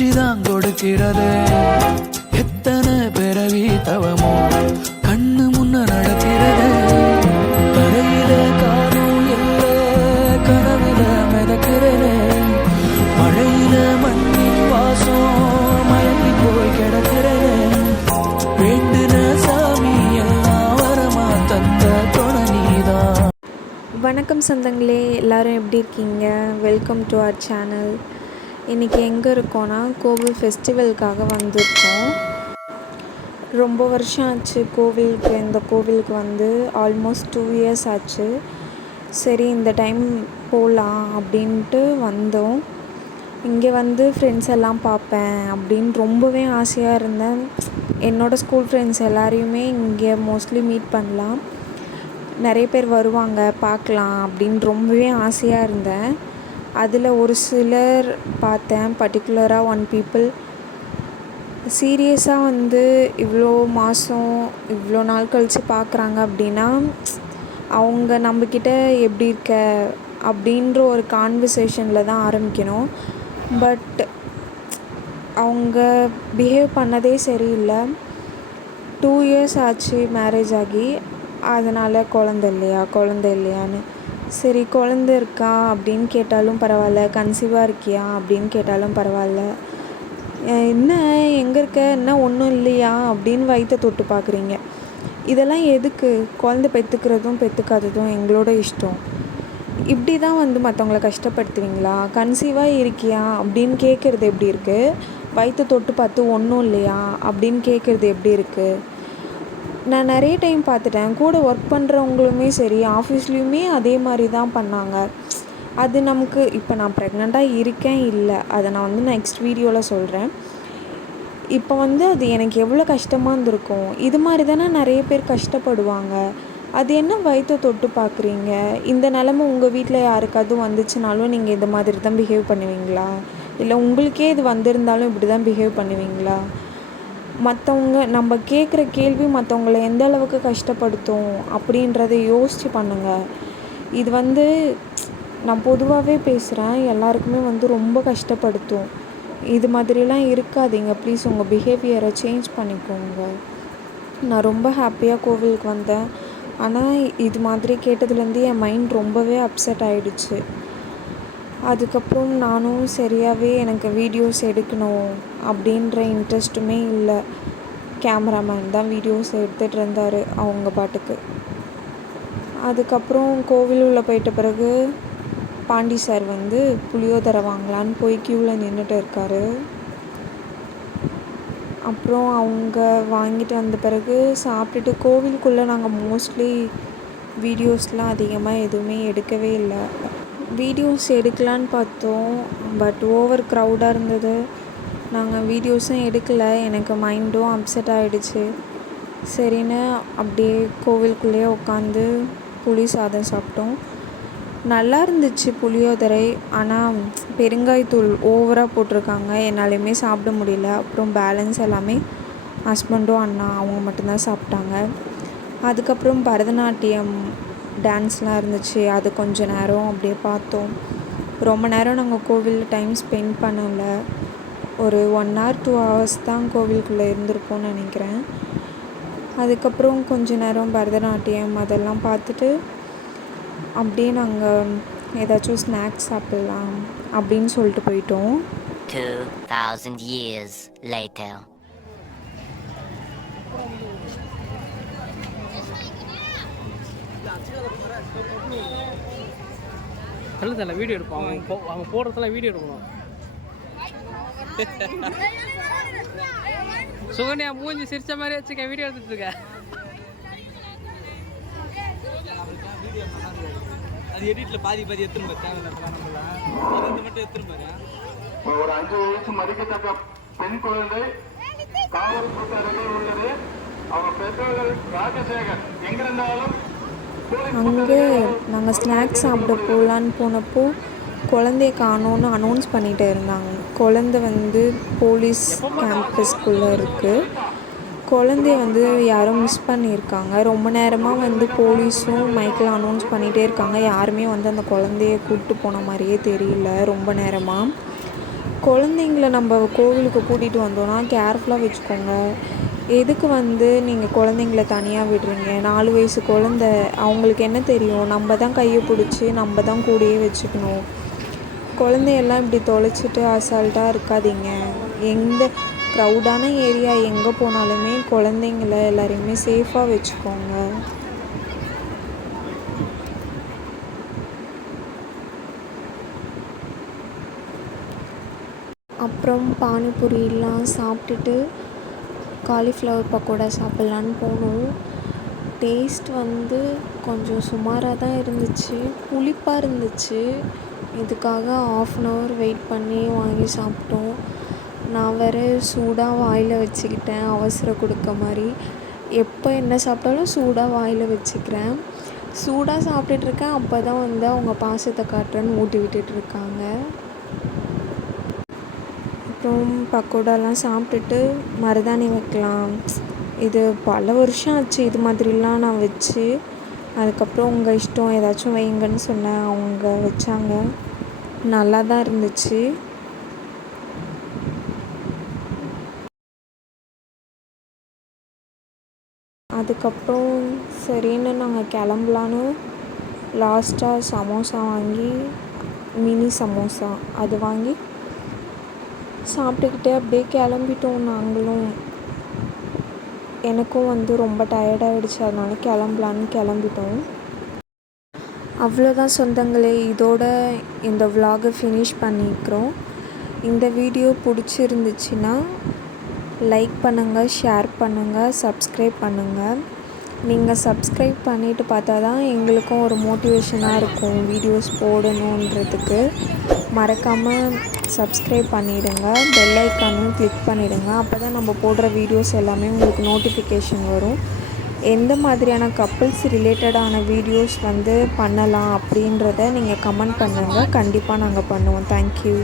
காட்சிதான் கொடுக்கிறது. எத்தனை பிறவி தவமோ கண்ணு முன்ன நடக்கிறது. கரையில காரும் இல்ல கனவுல மிதக்கிறது. மழையில மண்ணின் வாசம் மயங்கி போய் கிடக்கிறது. வேண்டுன சாமி எல்லாம் வரமா தந்த தொடனிதான். வணக்கம் சொந்தங்களே, எல்லோரும் எப்படி இருக்கீங்க? Welcome to our channel. இன்றைக்கி எங்கே இருக்கோன்னா கோவில் ஃபெஸ்டிவலுக்காக வந்திருக்கோம். ரொம்ப வருஷம் ஆச்சு இந்த கோவிலுக்கு வந்து ஆல்மோஸ்ட் 2 years ஆச்சு. சரி, இந்த டைம் போகலாம் அப்படின்ட்டு வந்தோம். இங்கே வந்து ஃப்ரெண்ட்ஸ் எல்லாம் பார்ப்பேன் அப்படின்னு ரொம்பவே ஆசையாக இருந்தேன். என்னோடய ஸ்கூல் ஃப்ரெண்ட்ஸ் எல்லாரையுமே இங்கே மோஸ்ட்லி மீட் பண்ணலாம், நிறைய பேர் வருவாங்க பார்க்கலாம் அப்படின்னு ரொம்பவே ஆசையாக இருந்தேன். அதில் ஒரு சிலர் பார்த்தேன், பர்டிகுலராக ஒன் பீப்புள் சீரியஸாக வந்து இவ்வளோ மாதம் இவ்வளோ நாள் கழித்து பார்க்குறாங்க அப்படின்னா அவங்க நம்மக்கிட்ட எப்படி இருக்க அப்படின்ற ஒரு கான்வர்சேஷனில் தான் ஆரம்பிக்கணும். பட் அவங்க பிஹேவ் பண்ணதே சரியில்லை. 2 years ஆச்சு மேரேஜ் ஆகி. அதனால் குழந்த இல்லையான்னு, சரி குழந்த இருக்கா அப்படின்னு கேட்டாலும் பரவாயில்ல, கன்சீவாக இருக்கியா அப்படின்னு கேட்டாலும் பரவாயில்ல, என்ன எங்கே இருக்க, என்ன ஒன்றும் இல்லையா அப்படின்னு வயிற்றை தொட்டு பார்க்குறீங்க. இதெல்லாம் எதுக்கு? குழந்த பெற்றுக்கிறதும் பெற்றுக்காததும் எங்களோட இஷ்டம். இப்படி தான் வந்து மற்றவங்கள கஷ்டப்படுத்துவீங்களா? கன்சீவாக இருக்கியா அப்படின்னு கேட்குறது எப்படி இருக்குது? வயிற்றை தொட்டு பார்த்து ஒன்றும் இல்லையா அப்படின்னு கேட்குறது எப்படி இருக்குது? நான் நிறைய டைம் பார்த்துட்டேன். கூட ஒர்க் பண்ணுறவங்களுமே சரி, ஆஃபீஸ்லேயுமே அதே மாதிரி தான் பண்ணாங்க. அது நமக்கு இப்போ நான் ப்ரெக்னெண்ட்டாக இருக்கேன் இல்லை, அதை நான் வந்து நெக்ஸ்ட் வீடியோவில் சொல்கிறேன். இப்போ வந்து அது எனக்கு எவ்வளோ கஷ்டமாக இருந்திருக்கும். இது மாதிரி தானே நிறைய பேர் கஷ்டப்படுவாங்க. அது என்ன வயிற்றை தொட்டு பார்க்குறீங்க? இந்த நிலமை உங்கள் வீட்டில் யாருக்காவது வந்துச்சுனாலும் நீங்கள் இந்த மாதிரி தான் பிஹேவ் பண்ணுவீங்களா? இல்லை உங்களுக்கே இது வந்திருந்தாலும் இப்படி தான் பிஹேவ் பண்ணுவீங்களா? மற்றவங்க நம்ம கேட்குற கேள்வி மற்றவங்கள எந்த அளவுக்கு கஷ்டப்படுத்தும் அப்படின்றத யோசித்து பண்ணுங்கள். இது வந்து நான் பொதுவாகவே பேசுகிறேன், எல்லாருக்குமே வந்து ரொம்ப கஷ்டப்படுத்தும். இது மாதிரிலாம் இருக்காதீங்க ப்ளீஸ். உங்கள் பிஹேவியரை சேஞ்ச் பண்ணிக்கோங்க. நான் ரொம்ப ஹாப்பியாக கோவிலுக்கு வந்தேன். ஆனால் இது மாதிரி கேட்டதுலேருந்து என் மைண்ட் ரொம்பவே அப்செட் ஆகிடுச்சு. அதுக்கப்புறம் நானும் சரியாகவே எனக்கு வீடியோஸ் எடுக்கணும் அப்படின்ற இன்ட்ரெஸ்ட்டுமே இல்லை. கேமராமேன் தான் வீடியோஸ் எடுத்துகிட்டு இருந்தார் அவங்க பாட்டுக்கு. அதுக்கப்புறம் கோவில் உள்ள போயிட்ட பிறகு பாண்டி சார் வந்து புளியோதரை வாங்கலான்னு போய் க்யூவில் நின்றுட்டு இருக்கார். அப்புறம் அவங்க வாங்கிட்டு வந்த பிறகு சாப்பிட்டுட்டு கோவிலுக்குள்ளே நாங்கள் மோஸ்ட்லி வீடியோஸ்லாம் அதிகமாக எதுவுமே எடுக்கவே இல்லை. வீடியோஸ் எடுக்கலான்னு பார்த்தோம், பட் ஓவர் க்ரௌடாக இருந்தது. நாங்கள் வீடியோஸும் எடுக்கலை. எனக்கு மைண்டும் அப்செட் ஆகிடுச்சு. சரின்னு அப்படியே கோவிலுக்குள்ளேயே உட்காந்து புளி சாதம் சாப்பிட்டோம். நல்லா இருந்துச்சு புளியோதரை. ஆனால் பெருங்காயத்தூள் ஓவராக போட்டிருக்காங்க, என்னாலையுமே சாப்பிட முடியல. அப்புறம் பேலன்ஸ் எல்லாமே ஹஸ்பண்டும் அண்ணா அவங்க மட்டும்தான் சாப்பிட்டாங்க. அதுக்கப்புறம் பரதநாட்டியம் டான்ஸ்லாம் இருந்துச்சு, அது கொஞ்சம் நேரம் அப்படியே பார்த்தோம். ரொம்ப நேரம் நாங்கள் கோவிலில் டைம் ஸ்பெண்ட் பண்ணலை. ஒரு 1 hour 2 hours தான் கோவிலுக்குள்ளே இருந்திருப்போம்னு நினைக்கிறேன். அதுக்கப்புறம் கொஞ்ச நேரம் பரதநாட்டியம் அதெல்லாம் பார்த்துட்டு அப்படியே நாங்கள் ஏதாச்சும் ஸ்நாக்ஸ் சாப்பிட்லாம் அப்படின்னு சொல்லிட்டு போயிட்டோம். 2000 years later. தள்ள வீடியோ எடுப்போம். அவங்க போடுறதெல்லாம் வீடியோ எடுக்கணும். சுகன்யா மூஞ்சி சிரிச்ச மாதிரி வச்சுக்க, வீடியோ எடுத்துட்டு இருக்க. அது எடிட்ல பாதி எடுத்துன்னு மட்டும் எடுத்துன்னு பாரு. ஒரு 5 வயசு மதிக்கத்தக்க பெண் குழந்தை காவல்துறை அருகில் உள்ளது. அவங்க பெற்றோர்கள் ராஜசேகர் எங்கிருந்தாலும் அங்கே நாங்கள் ஸ்நாக்ஸ் சாப்பிட போகலான்னு போனப்போ குழந்தைய காணோன்னு அனௌன்ஸ் பண்ணிகிட்டு இருந்தாங்க. குழந்தை வந்து போலீஸ் கேம்பஸ்குள்ளே இருக்குது. குழந்தைய வந்து யாரோ மிஸ் பண்ணியிருக்காங்க. ரொம்ப நேரமாக வந்து போலீஸும் மைக்கில் அனௌன்ஸ் பண்ணிகிட்டே இருக்காங்க. யாருமே வந்து அந்த குழந்தைய கூப்பிட்டு போன மாதிரியே தெரியல ரொம்ப நேரமாக. குழந்தைங்கள நம்ம கோவிலுக்கு கூட்டிகிட்டு வந்தோன்னா கேர்ஃபுல்லாக வச்சுக்கோங்க. எதுக்கு நீங்கள் குழந்தைங்கள தனியாக விடுறீங்க? 4 வயசு குழந்த, அவங்களுக்கு என்ன தெரியும்? நம்ம தான் கையை பிடிச்சி நம்ம தான் கூடயே வச்சுக்கணும். குழந்தையெல்லாம் இப்படி தொலைச்சிட்டு அசால்ட்டாக இருக்காதீங்க. எந்த க்ரௌடான ஏரியா எங்கே போனாலுமே குழந்தைங்கள எல்லாரையுமே சேஃபாக வச்சுக்கோங்க. அப்புறம் பானிபூரியெலாம் சாப்பிட்டுட்டு காலிஃப்ளவர் பக்கோடா சாப்பிட்லான்னு போனோம். டேஸ்ட் கொஞ்சம் சுமாராக தான் இருந்துச்சு, புளிப்பாக இருந்துச்சு. இதுக்காக 1/2 அன் ஹவர் வெயிட் பண்ணி வாங்கி சாப்பிட்டோம். நான் வேறு சூடாக வாயில் வச்சுக்கிட்டேன், அவசர கொடுக்க மாதிரி. எப்போ என்ன சாப்பிட்டாலும் சூடாக வாயில் வச்சுக்கிறேன். சூடாக சாப்பிட்டுட்ருக்கேன், அப்போ தான் அவங்க பாசத்தை காட்டுறேன்னு ஊட்டி விட்டுட்ருக்காங்க. அப்புறம் பக்கோடாலாம் சாப்பிட்டுட்டு மருதாணி வைக்கலாம். இது பல வருஷம் ஆச்சு இது மாதிரிலாம் நான் வச்சு. அதுக்கப்புறம் உங்கள் இஷ்டம் ஏதாச்சும் வைங்கன்னு சொன்னேன், அவங்க வச்சாங்க. நல்லா தான் இருந்துச்சு. அதுக்கப்புறம் சரின்னு நாங்கள் கிளம்பலான்னு லாஸ்ட்டாக சமோசா வாங்கி, மினி சமோசா அது வாங்கி சாப்பிட்டுக்கிட்டே அப்படியே கிளம்பிட்டோம் நாங்களும். எனக்கும் ரொம்ப டயர்டாகிடுச்சு, அதனால கிளம்பலான்னு கிளம்பிட்டோம். அவ்வளோதான் சொந்தங்களே, இதோட இந்த vlog-ஐ ஃபினிஷ் பண்ணிக்கிறோம். இந்த வீடியோ பிடிச்சிருந்துச்சின்னா லைக் பண்ணுங்கள், ஷேர் பண்ணுங்கள், சப்ஸ்கிரைப் பண்ணுங்கள். நீங்கள் சப்ஸ்கிரைப் பண்ணிவிட்டு பார்த்தா தான் எங்களுக்கும் ஒரு மோட்டிவேஷனாக இருக்கும் வீடியோஸ் போடணுன்றதுக்கு. மறக்காமல் சப்ஸ்கிரைப் பண்ணிவிடுங்க, பெல் ஐக்கானும் கிளிக் பண்ணிவிடுங்க. அப்போ தான் நம்ம போடுற வீடியோஸ் எல்லாமே உங்களுக்கு நோட்டிஃபிகேஷன் வரும். எந்த மாதிரியான கப்புள்ஸ் ரிலேட்டடான வீடியோஸ் பண்ணலாம் அப்படின்றத நீங்கள் கமெண்ட் பண்ணுங்கள். கண்டிப்பாக நாங்கள் பண்ணுவோம். தேங்க்யூ.